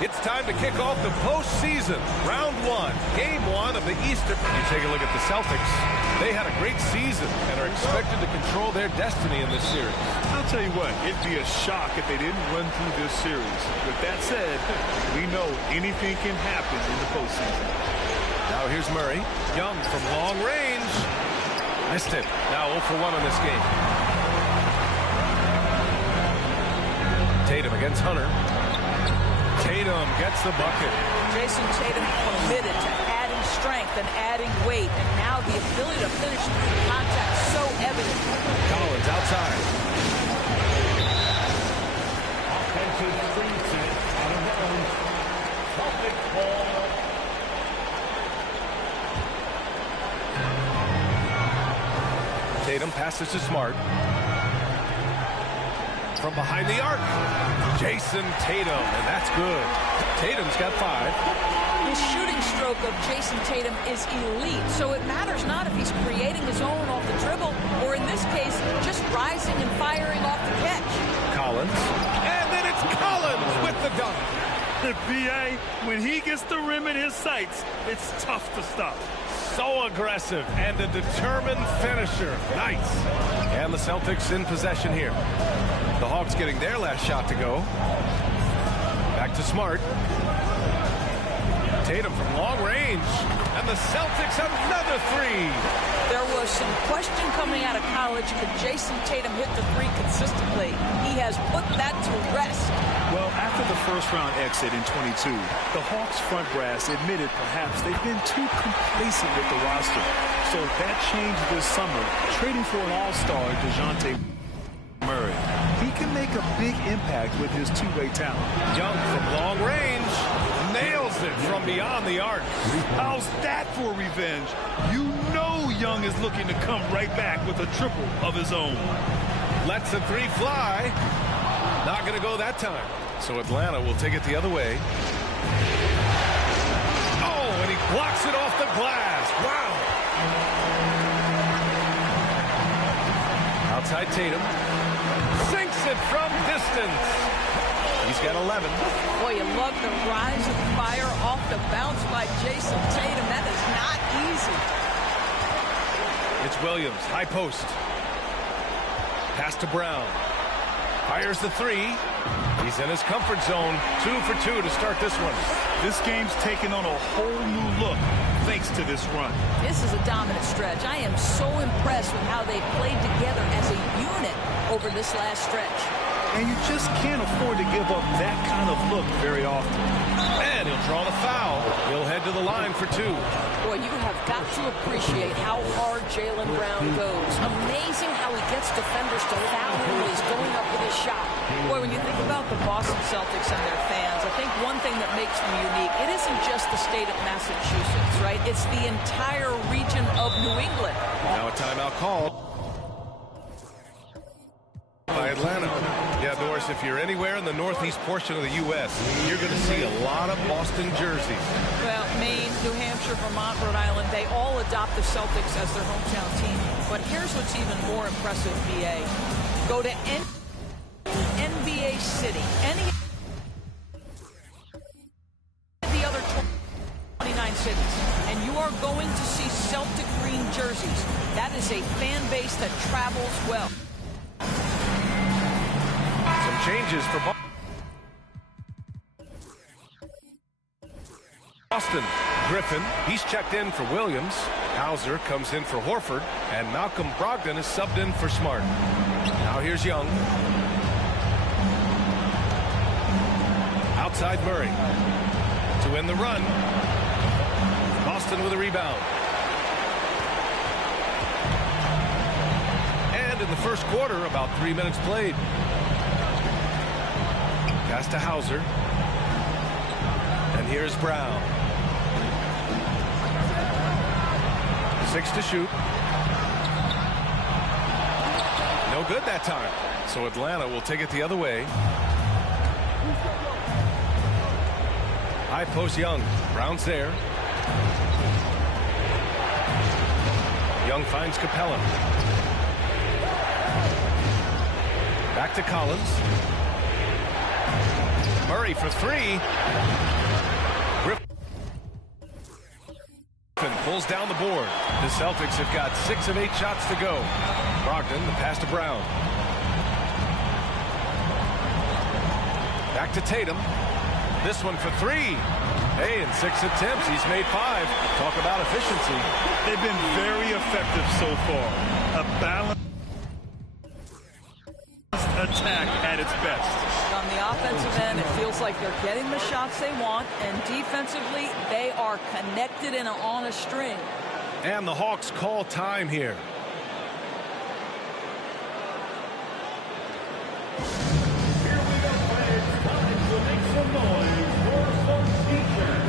It's time to kick off the postseason. Round one, game one of the Eastern. You take a look at the Celtics. They had a great season and are expected to control their destiny in this series. I'll tell you what, it'd be a shock if they didn't run through this series. With that said, we know anything can happen in the postseason. Now here's Murray. Young from long range. Missed it. Now 0 for 1 in this game. Tatum against Hunter. Tatum gets the bucket. Jason Tatum committed to adding strength and adding weight, and now the ability to finish through contact so evident. Collins outside. Offensive free set out of bounds. Celtics ball. Tatum passes to Smart. From behind the arc, Jason Tatum, and that's good. Tatum's got 5. The shooting stroke of Jason Tatum is elite, so it matters not if he's creating his own off the dribble, or in this case, just rising and firing off the catch. Collins, and then it's Collins with the dunk. The PA, when he gets the rim in his sights, it's tough to stop. So aggressive and a determined finisher. Nice. And the Celtics in possession here. The Hawks getting their last shot to go. Back to Smart. Tatum from long range. And the Celtics another 3. There was some question coming out of college. Could Jason Tatum hit the 3 consistently? He has put that to rest. Well, after the first-round exit in 22, the Hawks front brass admitted perhaps they've been too complacent with the roster. So that changed this summer, trading for an all-star, DeJounte Murray. He can make a big impact with his two-way talent. Young from long range. Nails it from beyond the arc. How's that for revenge? You know Young is looking to come right back with a triple of his own. Lets the 3 fly. Not going to go that time. So Atlanta will take it the other way. Oh, and he blocks it off the glass. Wow. Outside Tatum. Sinks it from distance. He's got 11. Boy, you love the rise of fire off the bounce by Jason Tatum. That is not easy. It's Williams, high post. Pass to Brown. Fires the 3. He's in his comfort zone. 2 for 2 to start this one. This game's taken on a whole new look thanks to this run. This is a dominant stretch. I am so impressed with how they played together as a unit over this last stretch. And you just can't afford to give up that kind of look very often. And he'll draw the foul. He'll head to the line for 2. Boy, you have got to appreciate how hard Jaylen Brown goes. Amazing how he gets defenders to foul him when he's going up with his shot. Boy, when you think about the Boston Celtics and their fans, I think one thing that makes them unique, it isn't just the state of Massachusetts, right? It's the entire region of New England. Now a timeout called by Atlanta. Yeah, Doris, if you're anywhere in the northeast portion of the U.S., you're going to see a lot of Boston jerseys. Well, Maine, New Hampshire, Vermont, Rhode Island, they all adopt the Celtics as their hometown team. But here's what's even more impressive, BA. Go to NBA City, any of the other 29 cities, and you are going to see Celtic green jerseys. That is a fan base that travels well. Changes for Boston. Griffin, he's checked in for Williams. Hauser comes in for Horford. And Malcolm Brogdon is subbed in for Smart. Now here's Young. Outside Murray. To end the run. Boston with a rebound. And in the first quarter, about 3 minutes played. Pass to Hauser. And here's Brown. 6 to shoot. No good that time. So Atlanta will take it the other way. High post Young. Brown's there. Young finds Capella. Back to Collins. Murray for three. Griffin pulls down the board. The Celtics have got 6 of 8 shots to go. Brogdon, the pass to Brown. Back to Tatum. This one for three. Hey, in 6 attempts, he's made 5. Talk about efficiency. They've been very effective so far. A balanced attack at its best. On the offensive end, it feels like they're getting the shots they want, and defensively, they are connected and on a string. And the Hawks call time here. Here we go, players. Time to make some noise for some defense.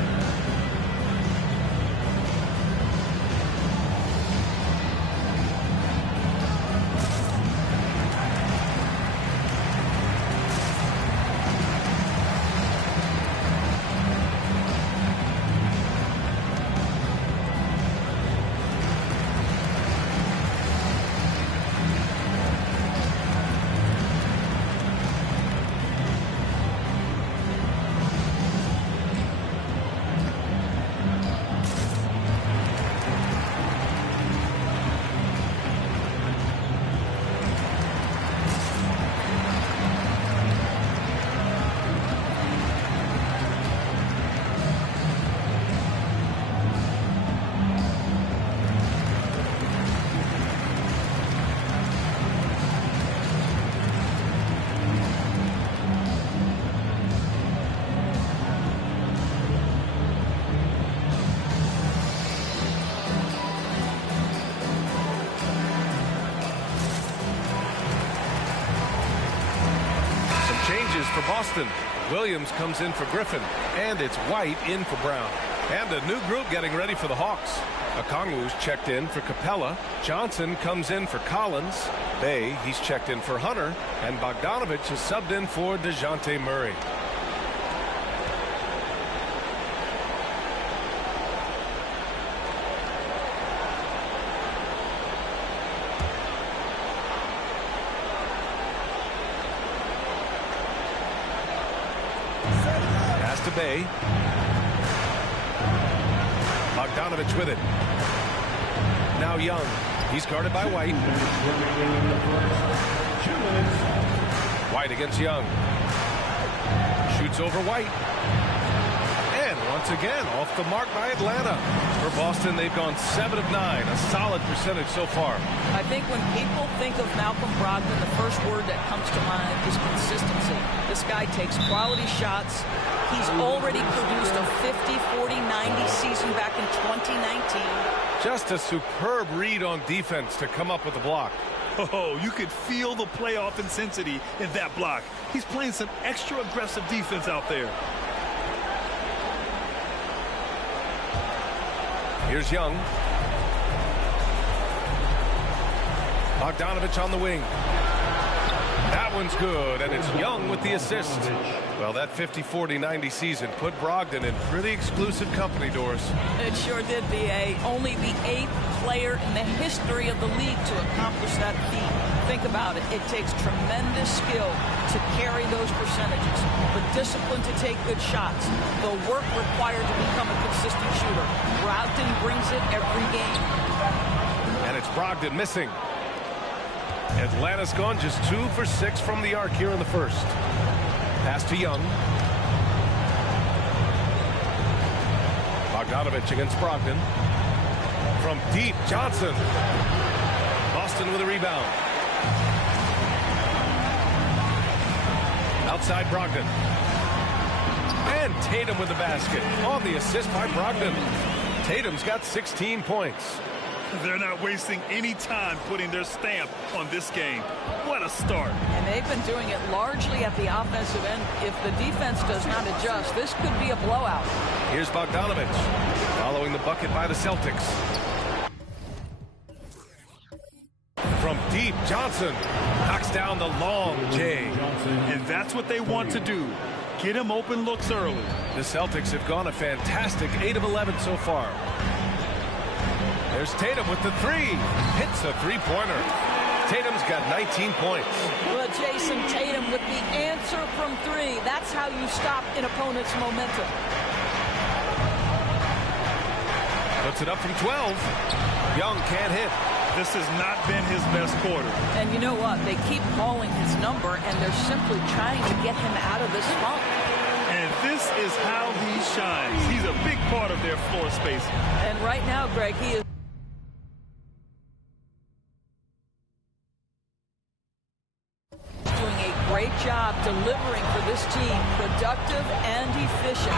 Changes for Boston. Williams comes in for Griffin, and it's White in for Brown. And a new group getting ready for the Hawks. Okongwu's checked in for Capella. Johnson comes in for Collins. Bay, he's checked in for Hunter. And Bogdanovich is subbed in for DeJounte Murray. To Bay. Bogdanovich with it. Now Young. He's guarded by White. White against Young. Shoots over White. And once again, off the mark by Atlanta. For Boston, they've gone 7 of 9. A solid percentage so far. I think when people think of Malcolm Brogdon, the first word that comes to mind is consistency. This guy takes quality shots. He's already produced a 50, 40, 90 season back in 2019. Just a superb read on defense to come up with the block. Oh, you could feel the playoff intensity in that block. He's playing some extra aggressive defense out there. Here's Young. Bogdanovich on the wing. That one's good, and it's Young with the assist. Well, that 50, 40, 90 season put Brogdon in pretty exclusive company, Doris. It sure did, B.A. Only the 8th player in the history of the league to accomplish that feat. Think about it. It takes tremendous skill to carry those percentages, the discipline to take good shots, the work required to become a consistent shooter. Brogdon brings it every game. And it's Brogdon missing. Atlanta's gone just 2 for 6 from the arc here in the first. Pass to Young. Bogdanovich against Brogdon. From deep, Johnson. Boston with a rebound. Outside Brogdon. And Tatum with the basket. On the assist by Brogdon. Tatum's got 16 points. They're not wasting any time putting their stamp on this game. What a start. And they've been doing it largely at the offensive end. If the defense does not adjust, this could be a blowout. Here's Bogdanovich following the bucket by the Celtics. From deep, Johnson knocks down the long J. And that's what they want to do. Get him open looks early. The Celtics have gone a fantastic 8 of 11 so far. There's Tatum with the 3. Hits a 3-pointer. Tatum's got 19 points. Well, Jason Tatum with the answer from three. That's how you stop an opponent's momentum. Puts it up from 12. Young can't hit. This has not been his best quarter. And you know what? They keep calling his number, and they're simply trying to get him out of this funk. And this is how he shines. He's a big part of their floor space. And right now, Greg, he is doing a great job delivering for this team, productive and efficient.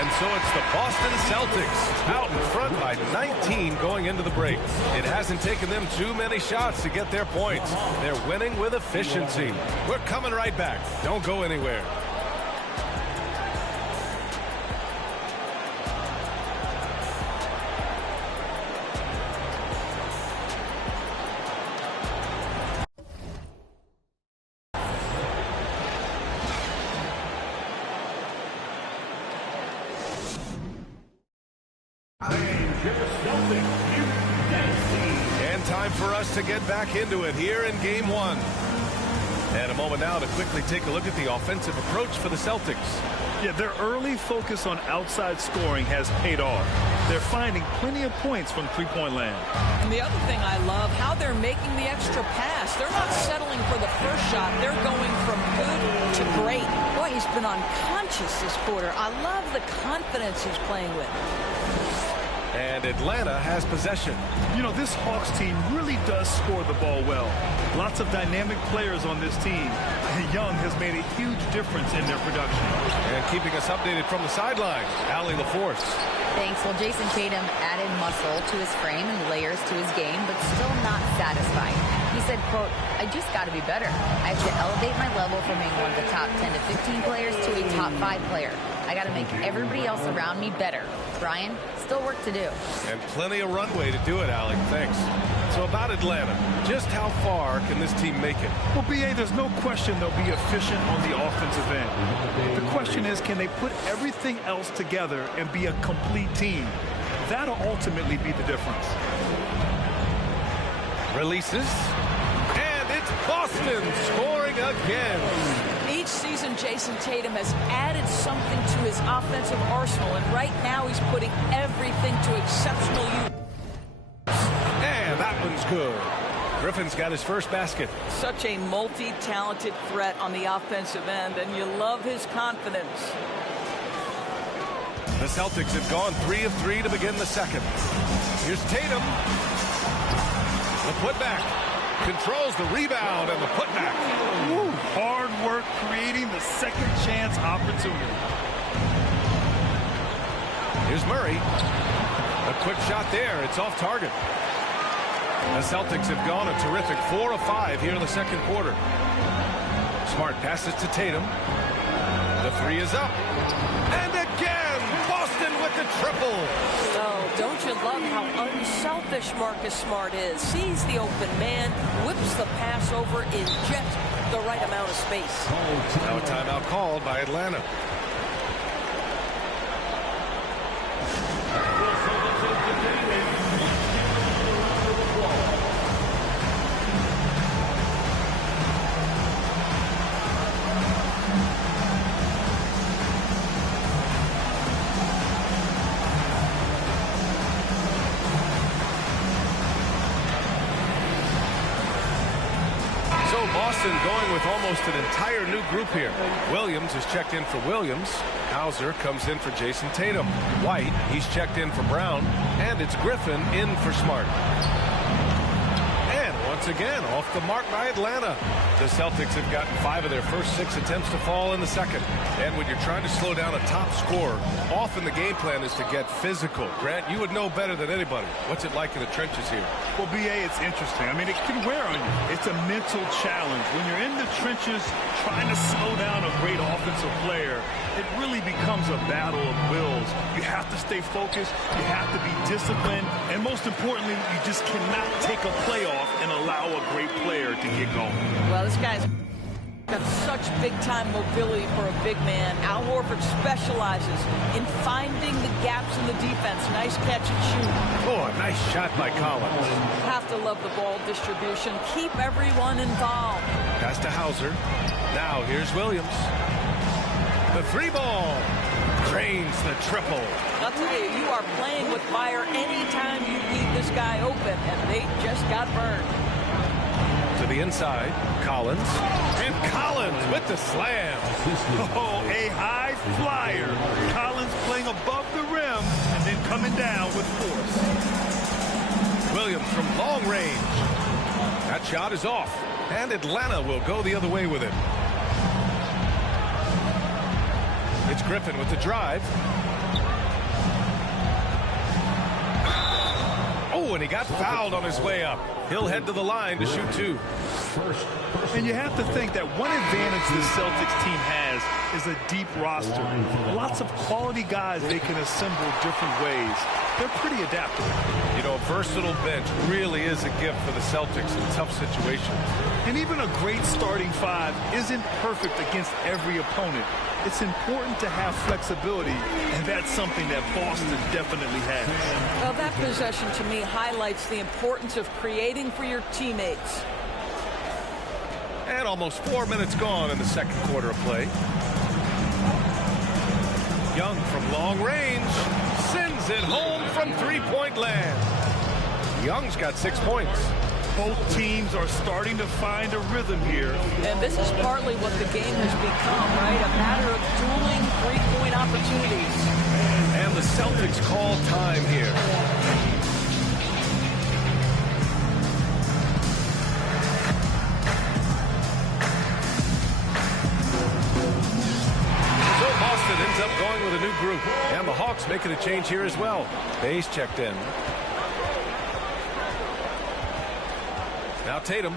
And so it's the Boston Celtics out in front by 19 going into the break. It hasn't taken them too many shots to get their points. They're winning with efficiency. We're coming right back. Don't go anywhere. And time for us to get back into it here in game one. And a moment now to quickly take a look at the offensive approach for the Celtics. Yeah, their early focus on outside scoring has paid off. They're finding plenty of points from three-point land. And the other thing I love, how they're making the extra pass. They're not settling for the first shot. They're going from good to great. Boy, he's been unconscious this quarter. I love the confidence he's playing with. And Atlanta has possession. You know, this Hawks team really does score the ball well. Lots of dynamic players on this team. Young has made a huge difference in their production. And keeping us updated from the sideline, Allie LaForce. Thanks. Well, Jason Tatum added muscle to his frame and layers to his game, but still not satisfied. He said, quote, I just got to be better. I have to elevate my level from being one of the top 10 to 15 players to a top 5 player. I got to make everybody else around me better. Brian, still work to do. And plenty of runway to do it, Alec. Thanks. So about Atlanta, just how far can this team make it? Well, B.A., there's no question they'll be efficient on the offensive end. The question is, can they put everything else together and be a complete team? That'll ultimately be the difference. Releases. And it's Boston scoring again. Each season, Jason Tatum has added something to his offensive arsenal, and right now he's putting everything to exceptional use. And that one's good. Griffin's got his first basket. Such a multi-talented threat on the offensive end, and you love his confidence. The Celtics have gone 3 of 3 to begin the second. Here's Tatum. The putback. Controls the rebound and the putback. Woo, hard work creating the second chance opportunity. Here's Murray. A quick shot there. It's off target. The Celtics have gone a terrific 4 of 5 here in the second quarter. Smart passes to Tatum. The three is up. And again, Boston with the triple. Oh, don't you love how unselfish Marcus Smart is? Sees the open man, whips the pass over in just the right amount of space. Now a timeout called by Atlanta. Boston going with almost an entire new group here. Williams is checked in for Williams. Hauser comes in for Jason Tatum. White, he's checked in for Brown. And it's Griffin in for Smart. And once again, off the mark by Atlanta. The Celtics have gotten 5 of their first 6 attempts to fall in the second. And when you're trying to slow down a top scorer, often the game plan is to get physical. Grant, you would know better than anybody. What's it like in the trenches here? Well, B.A., it's interesting. I mean, it can wear on you. It's a mental challenge. When you're in the trenches trying to slow down a great offensive player, it really becomes a battle of wills. You have to stay focused. You have to be disciplined. And most importantly, you just cannot take a play off and allow a great player to get going. Well, this guy's Got such big-time mobility for a big man. Al Horford specializes in finding the gaps in the defense. Nice catch and shoot. Oh, a nice shot by Collins. Have to love the ball distribution. Keep everyone involved. Pass to Hauser. Now here's Williams. The three ball. Drains the triple. I'll tell you, you are playing with fire anytime you leave this guy open, and they just got burned. To the inside, Collins. And Collins with the slam. Oh, a high flyer. Collins playing above the rim and then coming down with force. Williams from long range. That shot is off, and Atlanta will go the other way with it. It's Griffin with the drive. Oh, and he got fouled on his way up. He'll head to the line to shoot two. And you have to think that one advantage the Celtics team has is a deep roster. Lots of quality guys they can assemble different ways. They're pretty adaptable. You know, a versatile bench really is a gift for the Celtics in tough situations. And even a great starting five isn't perfect against every opponent. It's important to have flexibility, and that's something that Boston definitely has. Well, that possession to me highlights the importance of creating for your teammates. And almost 4 minutes gone in the second quarter of play. Young from long range sends it home from three-point land. Young's got 6 points. Both teams are starting to find a rhythm here. And this is partly what the game has become, right? A matter of dueling three-point opportunities. And the Celtics call time here. So Boston ends up going with a new group. And the Hawks making a change here as well. Bayes checked in. Now Tatum,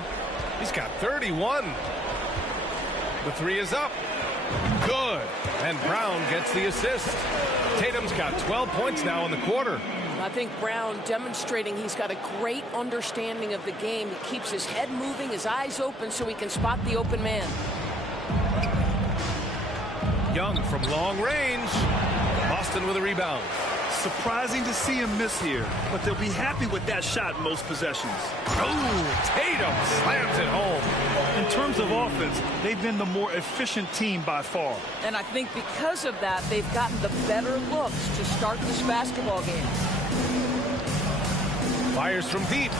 he's got 31. The three is up. Good. And Brown gets the assist. Tatum's got 12 points now in the quarter. I think Brown demonstrating he's got a great understanding of the game. He keeps his head moving, his eyes open so he can spot the open man. Young from long range. Boston with a rebound. Surprising to see him miss here, but they'll be happy with that shot most possessions. Oh, Tatum slams it home. In terms of offense, they've been the more efficient team by far. And I think because of that, they've gotten the better looks to start this basketball game. Fires from deep.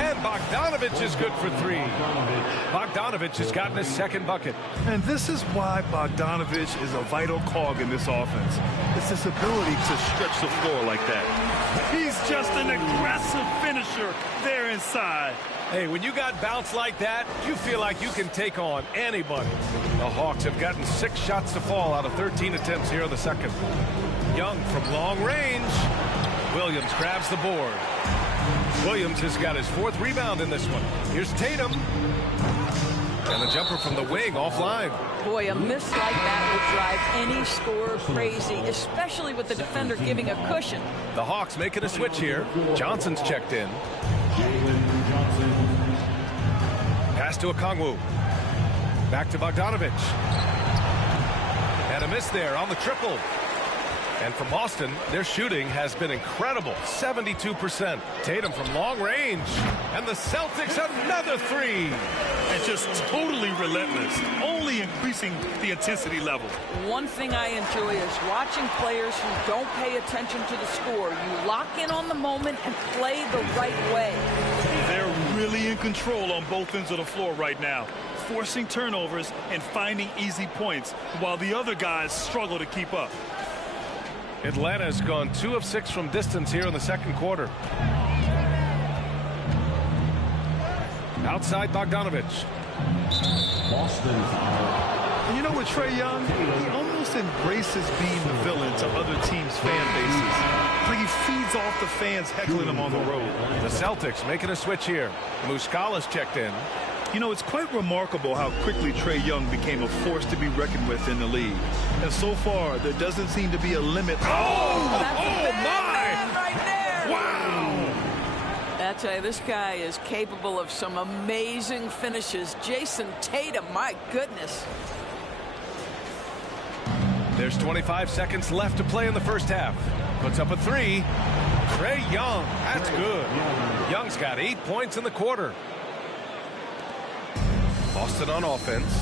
And Bogdanovich is good for three. Bogdanovich has gotten his second bucket. And this is why Bogdanovich is a vital cog in this offense. It's his ability to stretch the floor like that. He's just an aggressive finisher there inside. Hey, when you got bounce like that, you feel like you can take on anybody. The Hawks have gotten 6 shots to fall out of 13 attempts here in the second. Young from long range. Williams grabs the board. Williams has got his 4th rebound in this one. Here's Tatum. And a jumper from the wing offline. Boy, a miss like that would drive any scorer crazy, especially with the defender giving a cushion. The Hawks making a switch here. Johnson's checked in. Pass to Okongwu. Back to Bogdanovich. And a miss there on the triple. And for Boston, their shooting has been incredible. 72%. Tatum from long range. And the Celtics another 3. And just totally relentless, only increasing the intensity level. One thing I enjoy is watching players who don't pay attention to the score. You lock in on the moment and play the right way. They're really in control on both ends of the floor right now, forcing turnovers and finding easy points, while the other guys struggle to keep up. Atlanta's gone 2 of 6 from distance here in the second quarter. Outside Bogdanovich. And you know what, Trae Young? He almost embraces being the villain to other teams' fan bases. It's like he feeds off the fans heckling him on the road. The Celtics making a switch here. Muscala's checked in. You know, it's quite remarkable how quickly Trae Young became a force to be reckoned with in the league. And so far, there doesn't seem to be a limit. That's a bad man right there. Wow! I tell you, this guy is capable of some amazing finishes. Jason Tatum, my goodness. There's 25 seconds left to play in the first half. Puts up a three. Trae Young, that's good. Young's got 8 points in the quarter. Boston on offense.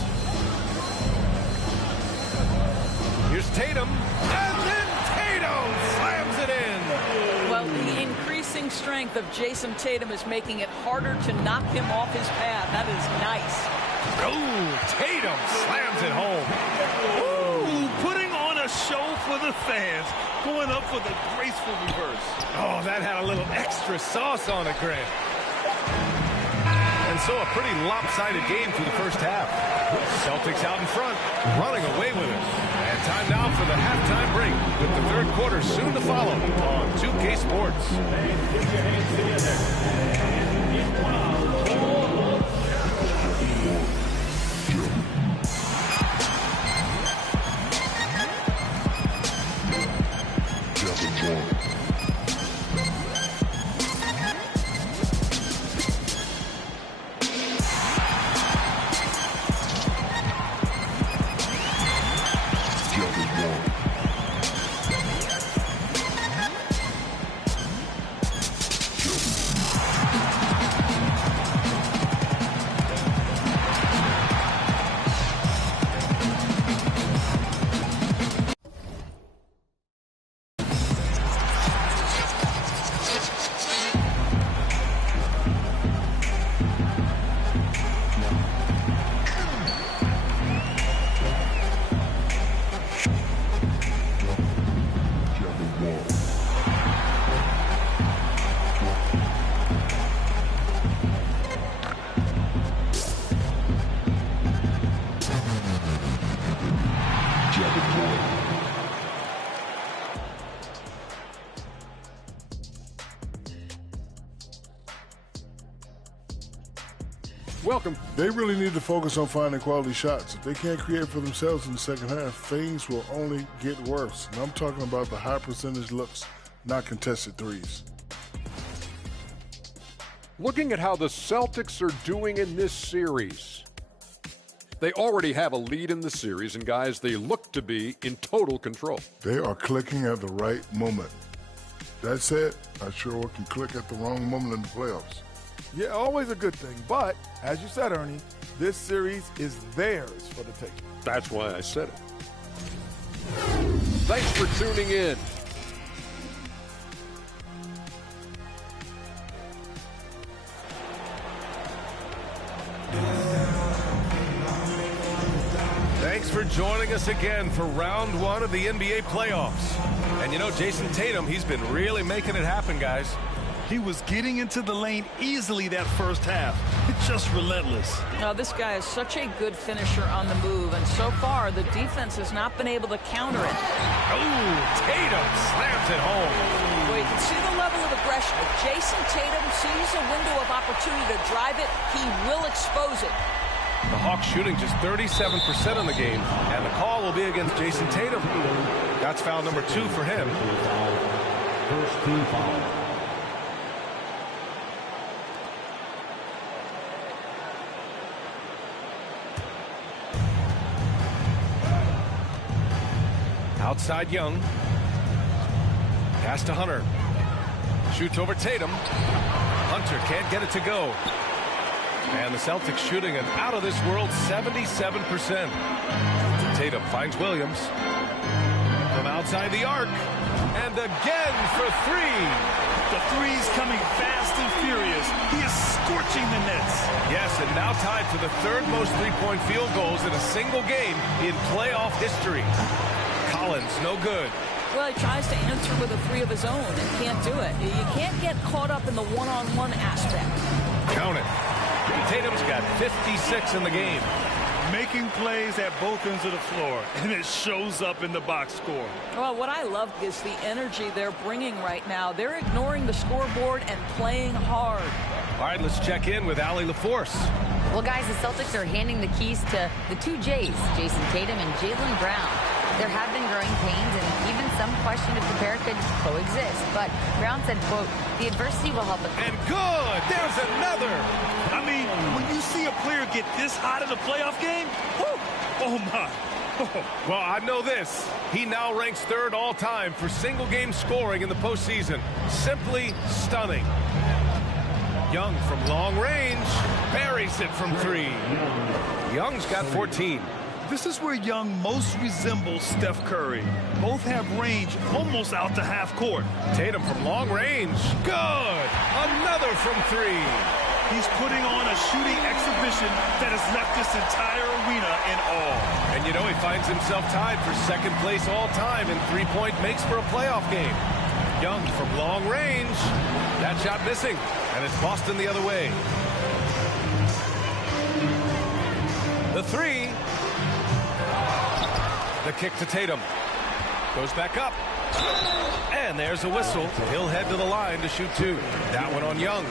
Here's Tatum, and then Tatum slams it in. Well, the increasing strength of Jason Tatum is making it harder to knock him off his path. That is nice. Oh, Tatum slams it home. Ooh, putting on a show for the fans. Going up for the graceful reverse. Oh, that had a little extra sauce on it, Grant. And so a pretty lopsided game through the first half. Celtics out in front, running away with it. And time now for the halftime break, with the third quarter soon to follow on 2K Sports. Put your hands together. And it's wild. Welcome. They really need to focus on finding quality shots. If they can't create for themselves in the second half, things will only get worse. And I'm talking about the high percentage looks, not contested threes. Looking at how the Celtics are doing in this series, they already have a lead in the series, and guys, they look to be in total control. They are clicking at the right moment. That said, I sure can click at the wrong moment in the playoffs. Yeah, always a good thing. But, as you said, Ernie, this series is theirs for the taking. That's why I said it. Thanks for tuning in. Thanks for joining us again for round one of the NBA playoffs. And you know, Jason Tatum, he's been really making it happen, guys. He was getting into the lane easily that first half. It's just relentless. Now, this guy is such a good finisher on the move, and so far the defense has not been able to counter it. Oh, Tatum slams it home. Well, you can see the level of aggression. If Jason Tatum sees a window of opportunity to drive it, he will expose it. The Hawks shooting just 37% in the game, and the call will be against Jason Tatum. That's foul number 2 for him. First team foul. Outside Young. Pass to Hunter. Shoots over Tatum. Hunter can't get it to go. And the Celtics shooting an out-of-this-world 77%. Tatum finds Williams. From outside the arc. And again for 3. The three's coming fast and furious. He is scorching the Nets. Yes, and now tied for the third most three-point field goals in a single game in playoff history. Collins, no good. Well, he tries to answer with a 3 of his own and can't do it. You can't get caught up in the one-on-one aspect. Count it. Tatum's got 56 in the game. Making plays at both ends of the floor, and it shows up in the box score. Well, what I love is the energy they're bringing right now. They're ignoring the scoreboard and playing hard. All right, let's check in with Allie LaForce. Well, guys, the Celtics are handing the keys to the 2 J's, Jason Tatum and Jaylen Brown. There have been growing pains and even some question if the pair could coexist. But Brown said, quote, the adversity will help us. And good! There's another! I mean, when you see a player get this hot in a playoff game, whew, oh my. Well, I know this. He now ranks third all-time for single-game scoring in the postseason. Simply stunning. Young from long range buries it from 3. Young's got 14. This is where Young most resembles Steph Curry. Both have range almost out to half court. Tatum from long range. Good! Another from 3. He's putting on a shooting exhibition that has left this entire arena in awe. And you know he finds himself tied for second place all-time in three-point makes for a playoff game. Young from long range. That shot missing, and it's Boston the other way. The 3. The kick to Tatum. Goes back up. And there's a whistle. He'll head to the line to shoot 2. That one on Young.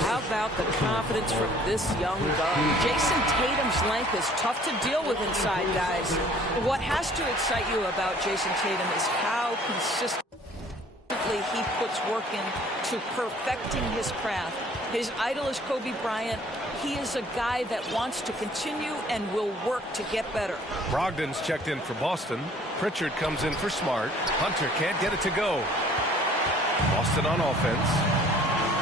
How about the confidence from this young guard? Jason Tatum's length is tough to deal with inside, guys. What has to excite you about Jason Tatum is how consistently he puts work into perfecting his craft. His idol is Kobe Bryant. He is a guy that wants to continue and will work to get better. Brogdon's checked in for Boston. Pritchard comes in for Smart. Hunter can't get it to go. Boston on offense.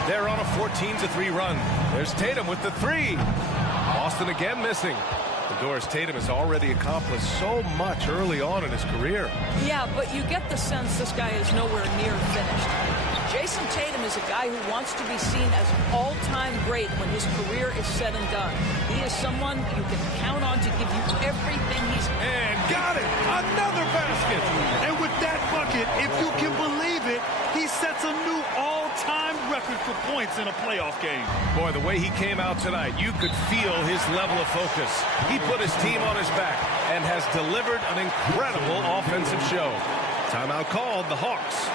They're on a 14-3 run. There's Tatum with the 3. Boston again missing. The Doris Tatum has already accomplished so much early on in his career. Yeah, but you get the sense this guy is nowhere near finished. Jason Tatum is a guy who wants to be seen as an all-time great when his career is said and done. He is someone you can count on to give you everything he's... And got it! Another basket! And with that bucket, if you can believe it, he sets a new all-time record for points in a playoff game. Boy, the way he came out tonight, you could feel his level of focus. He put his team on his back and has delivered an incredible offensive show. Timeout called, the Hawks.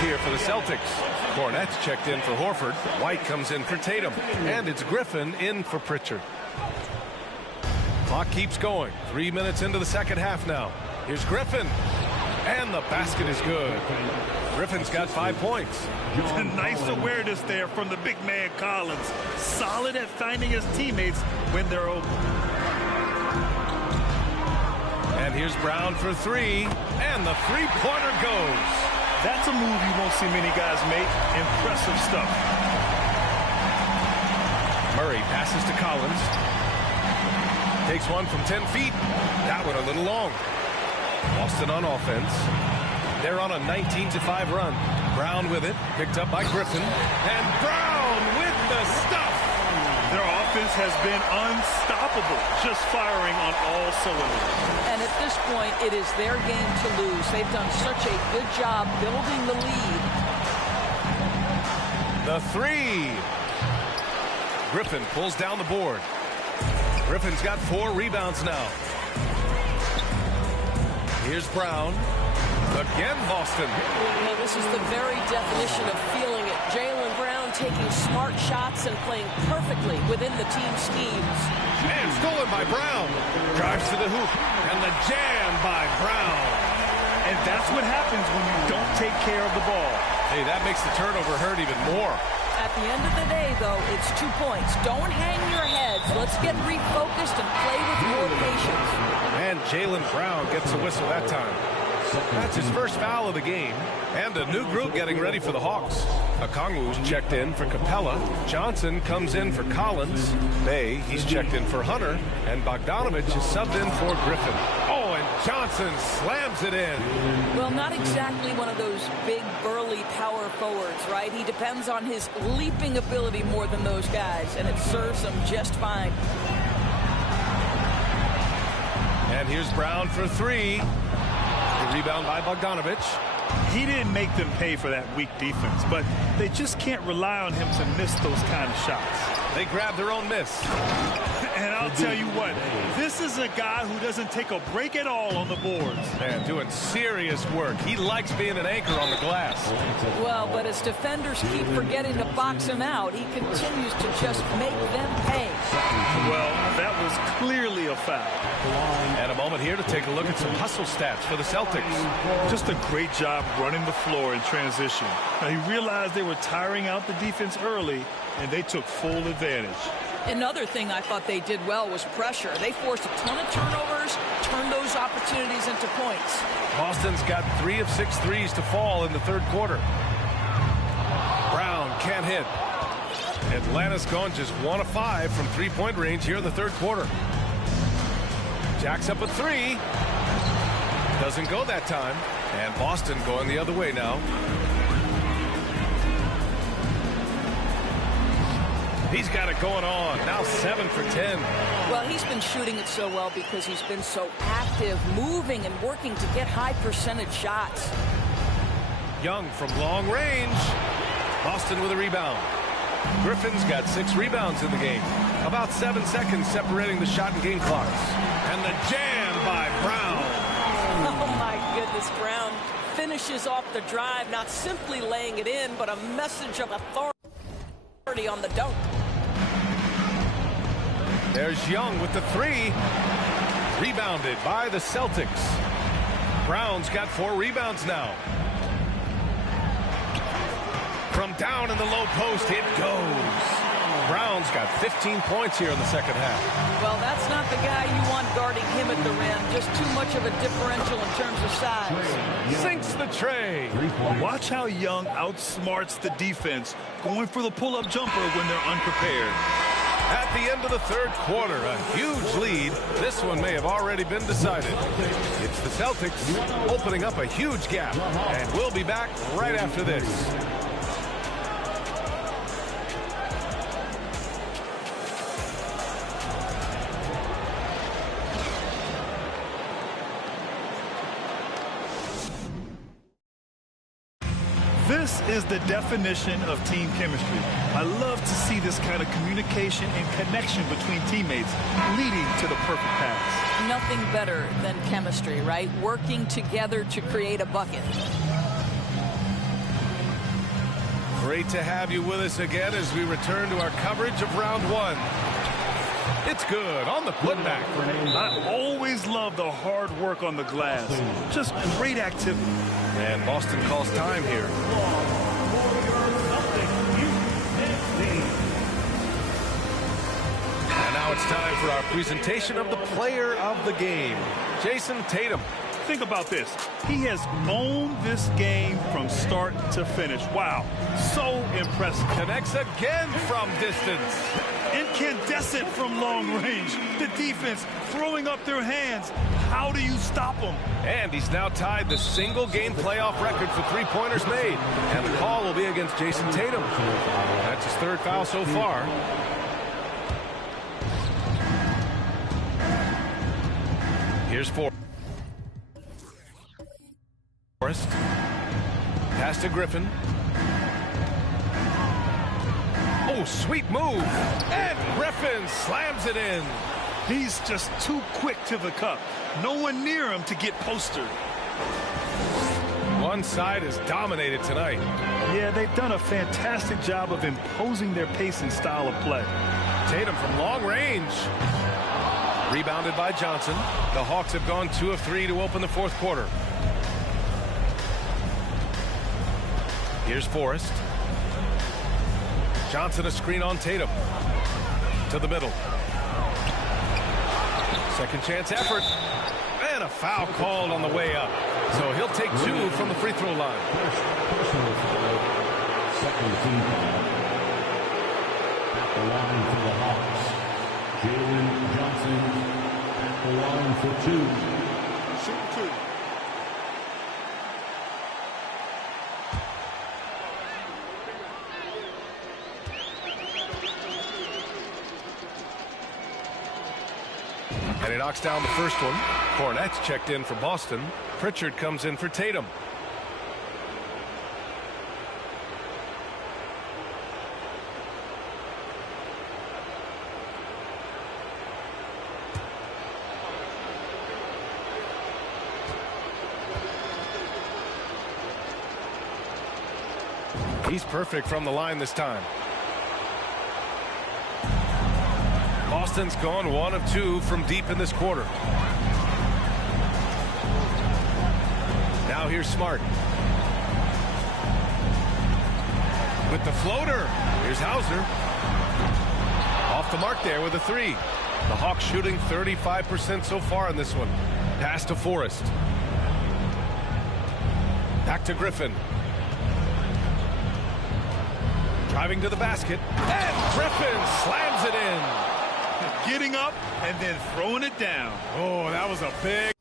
Here for the Celtics. Cornette's checked in for Horford. White comes in for Tatum. And it's Griffin in for Pritchard. Clock keeps going. 3 minutes into the second half now. Here's Griffin. And the basket is good. Griffin's got 5 points. Nice awareness there from the big man Collins. Solid at finding his teammates when they're open. And here's Brown for 3. And the three-pointer goes. That's a move you won't see many guys make. Impressive stuff. Murray passes to Collins. Takes one from 10 feet. That one a little long. Boston on offense. They're on a 19-5 run. Brown with it. Picked up by Griffin. And Brown with the stuff. Their offense has been unstoppable, just firing on all cylinders. And at this point, it is their game to lose. They've done such a good job building the lead. The 3. Griffin pulls down the board. Griffin's got 4 rebounds now. Here's Brown. Again, Boston. Well, this is the very definition of feeling it. Jaylen Brown taking smart shots and playing perfectly within the team schemes. And stolen by Brown. Drives to the hoop. And the jam by Brown. And that's what happens when you don't take care of the ball. Hey, that makes the turnover hurt even more. At the end of the day, though, it's 2 points. Don't hang your heads. Let's get refocused and play with more patience. And Jaylen Brown gets a whistle that time. That's his first foul of the game. And a new group getting ready for the Hawks. Okongwu's checked in for Capella. Johnson comes in for Collins. Bay, he's checked in for Hunter. And Bogdanovich is subbed in for Griffin. Oh, and Johnson slams it in. Well, not exactly one of those big, burly power forwards, right? He depends on his leaping ability more than those guys, and it serves him just fine. And here's Brown for three. The rebound by Bogdanovich. He didn't make them pay for that weak defense, but they just can't rely on him to miss those kind of shots. They grab their own miss. And I'll tell you what, this is a guy who doesn't take a break at all on the boards. Man, doing serious work. He likes being an anchor on the glass. Well, but as defenders keep forgetting to box him out, he continues to just make them pay. Well, that was clearly a foul. And a moment here to take a look at some hustle stats for the Celtics. Just a great job running the floor in transition. Now, he realized they were tiring out the defense early, and they took full advantage. Another thing I thought they did well was pressure. They forced a ton of turnovers, turned those opportunities into points. Boston's got 3 of 6 threes to fall in the third quarter. Brown can't hit. Atlanta's gone just 1 of 5 from three-point range here in the third quarter. Jacks up a 3. Doesn't go that time. And Boston going the other way now. He's got it going on. Now 7 for 10. Well, he's been shooting it so well because he's been so active, moving and working to get high percentage shots. Young from long range. Boston with a rebound. Griffin's got 6 rebounds in the game. About 7 seconds separating the shot and game clocks. And the jam by Brown. Oh, my goodness, Brown finishes off the drive, not simply laying it in, but a message of authority on the dunk. There's Young with the 3. Rebounded by the Celtics. Brown's got 4 rebounds now. From down in the low post, it goes. Brown's got 15 points here in the second half. Well, that's not the guy you want guarding him at the rim. Just too much of a differential in terms of size. Sinks the tray. Watch how Young outsmarts the defense, going for the pull-up jumper when they're unprepared. At the end of the third quarter, a huge lead. This one may have already been decided. It's the Celtics opening up a huge gap. And we'll be back right after this. This is the definition of team chemistry. I love to see this kind of communication and connection between teammates leading to the perfect pass. Nothing better than chemistry, right? Working together to create a bucket. Great to have you with us again as we return to our coverage of round 1. It's good on the putback. I always love the hard work on the glass. Just great activity. And Boston calls time here. And now it's time for our presentation of the player of the game, Jason Tatum. Think about this. He has owned this game from start to finish. Wow, so impressive. Connects again from distance. Incandescent from long range. The defense throwing up their hands. How do you stop him? And he's now tied the single-game playoff record for three-pointers made. And the call will be against Jason Tatum. That's his 3rd foul so far. Here's Forrest. Pass to Griffin. Oh, sweet move. And Griffin slams it in. He's just too quick to the cup. No one near him to get postered. One side is dominated tonight. Yeah, they've done a fantastic job of imposing their pace and style of play. Tatum from long range. Rebounded by Johnson. The Hawks have gone 2 of 3 to open the fourth quarter. Here's Forrest. Johnson a screen on Tatum. To the middle. Second chance effort. And a foul called on the way up. So he'll take 2 from the free throw line. Second team foul. At the line for the Hawks, Jalen Johnson at the line for 2. And he knocks down the first one. Cornette's checked in for Boston. Pritchard comes in for Tatum. He's perfect from the line this time. Boston's gone 1 of 2 from deep in this quarter. Now here's Smart. With the floater. Here's Hauser. Off the mark there with a 3. The Hawks shooting 35% so far in this one. Pass to Forrest. Back to Griffin. Driving to the basket. And Griffin slams it in. Getting up and then throwing it down. Oh, that was a big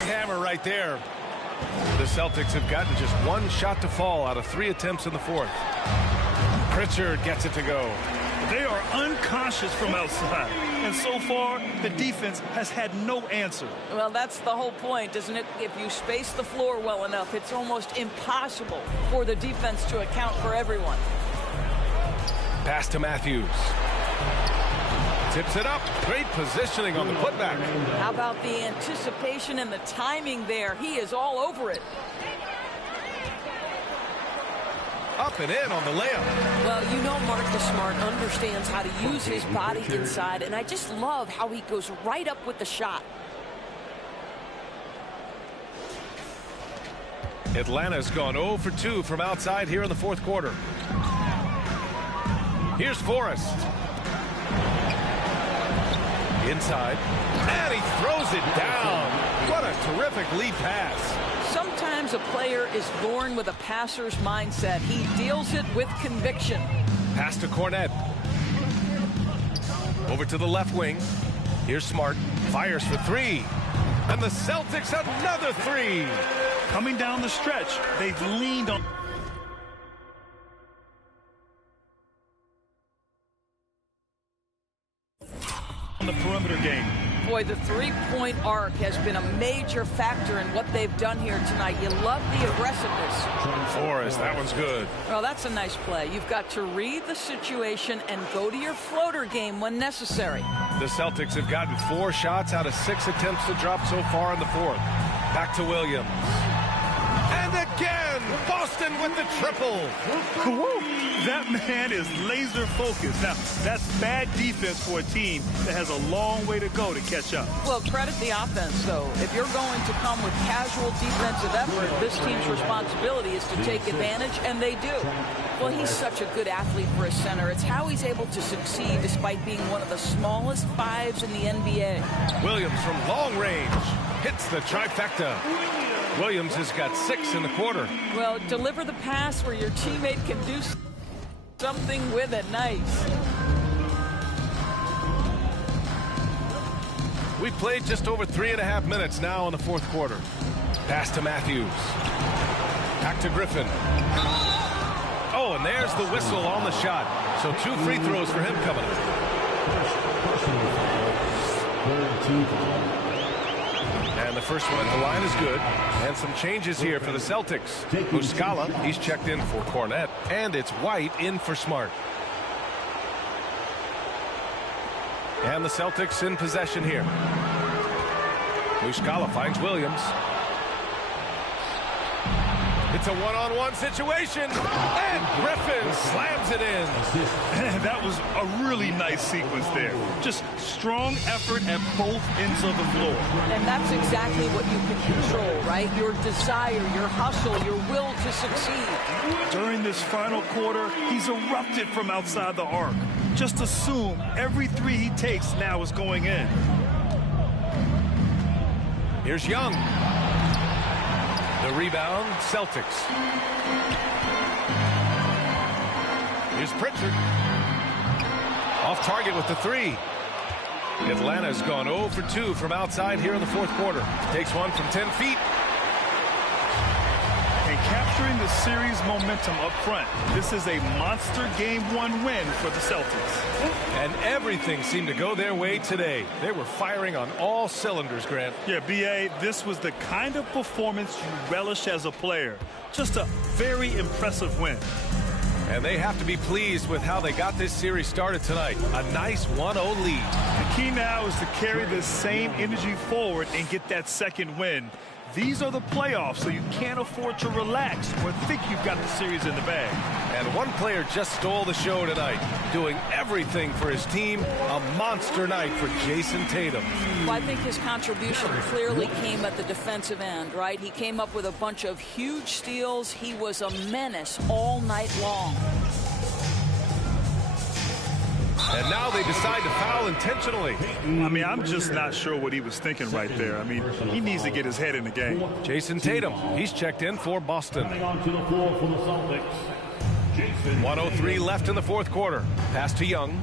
hammer right there. The Celtics have gotten just 1 shot to fall out of 3 attempts in the fourth. Pritchard gets it to go. They are unconscious from outside. And so far, the defense has had no answer. Well, that's the whole point, isn't it? If you space the floor well enough, it's almost impossible for the defense to account for everyone. Pass to Matthews. Tips it up. Great positioning on the putback. How about the anticipation and the timing there? He is all over it. Up and in on the layup. Well, you know Marcus Smart understands how to use his body inside, and I just love how he goes right up with the shot. Atlanta's gone 0 for 2 from outside here in the fourth quarter. Here's Forrest. Inside. And he throws it down. What a terrific lead pass. Sometimes a player is born with a passer's mindset. He deals it with conviction. Pass to Cornette. Over to the left wing. Here's Smart. Fires for 3. And the Celtics another 3. Coming down the stretch, they've leaned on the perimeter game. Boy, the three-point arc has been a major factor in what they've done here tonight. You love the aggressiveness. Forrest, that one's good. Well, that's a nice play. You've got to read the situation and go to your floater game when necessary. The Celtics have gotten 4 shots out of 6 attempts to drop so far in the fourth. Back to Williams. And again, Boston with the triple. Woo. That man is laser focused. Now, that's bad defense for a team that has a long way to go to catch up. Well, credit the offense, though. If you're going to come with casual defensive effort, this team's responsibility is to take advantage, and they do. Well, he's such a good athlete for a center. It's how he's able to succeed despite being one of the smallest 5s in the NBA. Williams from long range hits the trifecta. Williams has got 6 in the quarter. Well, deliver the pass where your teammate can do something with it. Nice. We've played just over 3.5 minutes now in the fourth quarter. Pass to Matthews. Back to Griffin. Oh, and there's the whistle on the shot. So 2 free throws for him coming up. And the first one at the line is good. And some changes here for the Celtics. Muscala, he's checked in for Cornette. And it's White in for Smart. And the Celtics in possession here. Muscala finds Williams. It's a one-on-one situation. And Griffin slams it in. And that was a really nice sequence there. Just strong effort at both ends of the floor. And that's exactly what you can control, right? Your desire, your hustle, your will to succeed. During this final quarter, he's erupted from outside the arc. Just assume every 3 he takes now is going in. Here's Young. The rebound, Celtics. Here's Pritchard. Off target with the 3. Atlanta's gone 0 for 2 from outside here in the fourth quarter. Takes one from 10 feet. And capturing the series momentum up front. This is a monster Game 1 win for the Celtics. And And everything seemed to go their way today. They were firing on all cylinders, Grant. Yeah, B.A., this was the kind of performance you relish as a player. Just a very impressive win. And they have to be pleased with how they got this series started tonight. A nice 1-0 lead. The key now is to carry this same energy forward and get that second win. These are the playoffs, so you can't afford to relax or think you've got the series in the bag. And one player just stole the show tonight, doing everything for his team. A monster night for Jason Tatum. Well, I think his contribution clearly came at the defensive end, right? He came up with a bunch of huge steals. He was a menace all night long. And now they decide to foul intentionally. I mean, I'm just not sure what he was thinking right there. I mean, he needs to get his head in the game. Jason Tatum, he's checked in for Boston. Coming onto the floor for the Celtics, Jason 1:03 left in the fourth quarter. Pass to Young.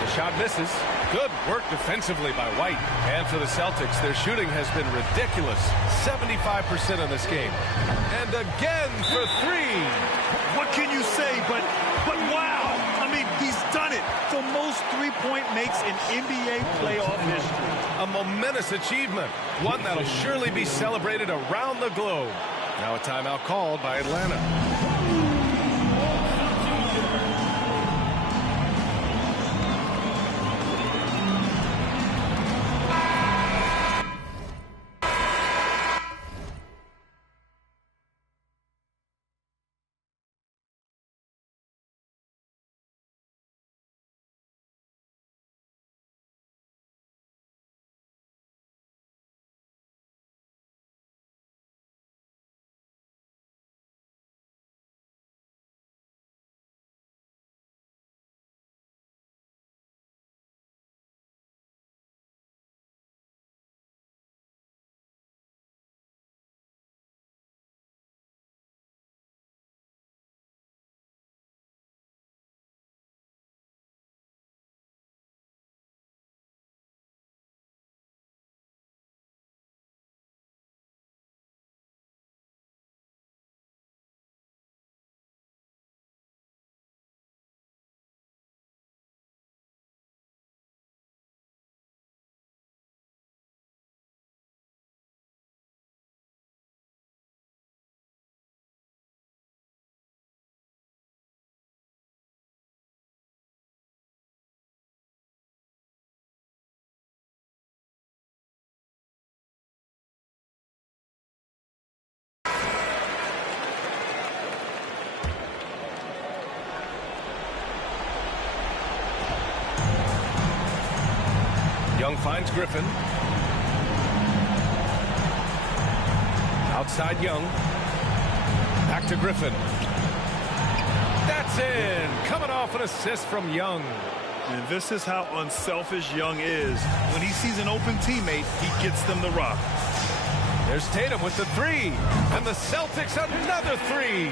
The shot misses. Good work defensively by White. And for the Celtics, their shooting has been ridiculous. 75% in this game. And again for three. What can you say, but wow. I mean, he's done it. The most three-point makes in NBA playoff history. A momentous achievement. One that'll surely be celebrated around the globe. Now a timeout called by Atlanta. Young finds Griffin. Outside Young. Back to Griffin. That's in. Coming off an assist from Young. And this is how unselfish Young is. When he sees an open teammate, he gets them the rock. There's Tatum with the three. And the Celtics another three.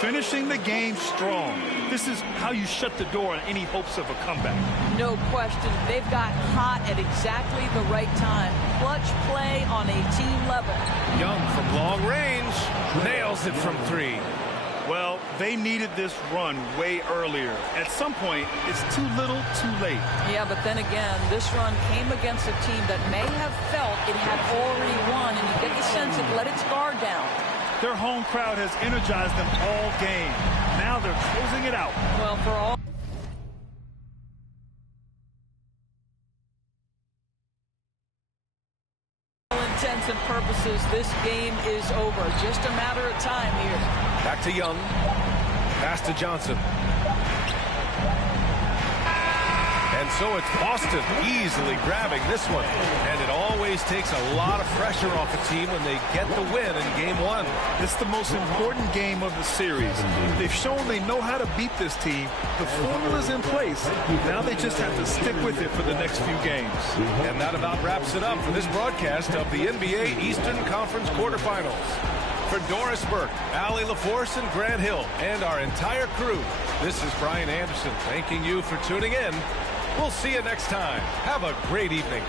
Finishing the game strong. This is how you shut the door on any hopes of a comeback. No question. They've got hot at exactly the right time. Clutch play on a team level. Young from long range. Nails it from three. Well, they needed this run way earlier. At some point, it's too little, too late. Yeah, but then again, this run came against a team that may have felt it had already won, and you get the sense it let its guard down. Their home crowd has energized them all game. Now they're closing it out. Well, for all intents and purposes, this game is over. Just a matter of time here. Back to Young. Pass to Johnson. And so it's Boston easily grabbing this one. And it always takes a lot of pressure off a team when they get the win in game one. It's the most important game of the series. They've shown they know how to beat this team. The formula's in place. Now they just have to stick with it for the next few games. And that about wraps it up for this broadcast of the NBA Eastern Conference quarterfinals. For Doris Burke, Allie LaForce, and Grant Hill, and our entire crew, this is Brian Anderson thanking you for tuning in. We'll see you next time. Have a great evening.